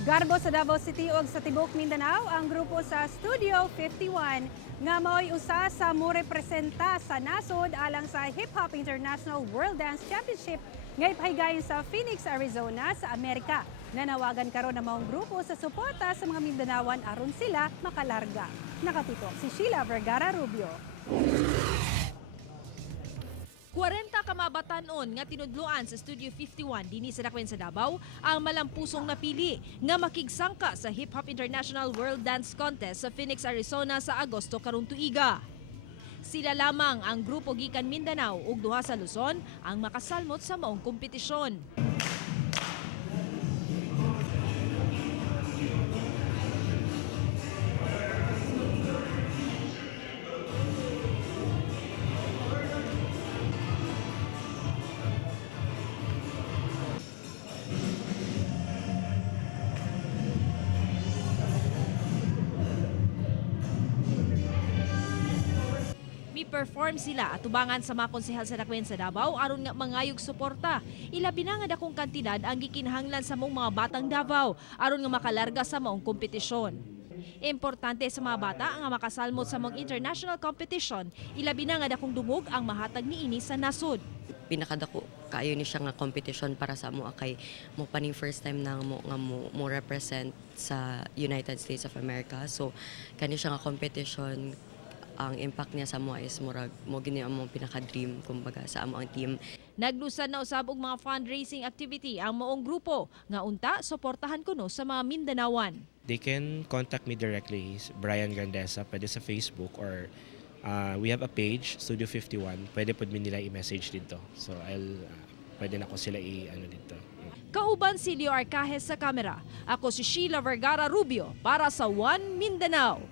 Garbo sa Davao City ug sa Tibok Mindanao ang grupo sa Studio 51 nga mao'y usa sa morepresenta sa nasod alang sa Hip Hop International World Dance Championship nga ipahigayon sa Phoenix, Arizona sa Amerika. Nanawagan karon na maong grupo sa suporta sa mga Mindanawan aron sila makalarga. Nakatitok si Sheila Vergara Rubio. 40 ka mabatanon nga tinudloan sa Studio 51 dinhi sa Dakwen sa Davao ang malampusong napili nga makigsangka sa Hip Hop International World Dance Contest sa Phoenix, Arizona sa Agosto karong tuiga. Sila lamang ang grupo gikan Mindanao ug duha sa Luzon ang makasalmot sa maong kompetisyon. Perform sila at tubangan sa mga konsehal sa Dakwen sa Davao aron nga mangayog suporta. Ilabi na nga dakong kantidad ang gikinahanglan sa mong mga batang Davao aron nga makalarga sa maong kompetisyon. Importante sa mga bata ang makasalmot sa mong international competition, ilabi na nga dakong dungog ang mahatag niini sa nasod. Pinakadako kayo ni siya nga competition para sa mo kay mo paning first time na mo represent sa United States of America. So kani siya nga competition, ang impact niya sa mo is murag mo gini ang mong pinaka-dream kumbaga sa amo ang team. Naglusan na usab og mga fundraising activity ang maong grupo nga unta suportahan kuno sa mga Mindanawan. They can contact me directly, Brian Grandesa, pwede sa Facebook or we have a page, Studio 51, pwede po nila i-message dito. So pwede na ko sila i-ano dito. Kauban si Leo Arcajes sa kamera. Ako si Sheila Vergara Rubio para sa One Mindanao.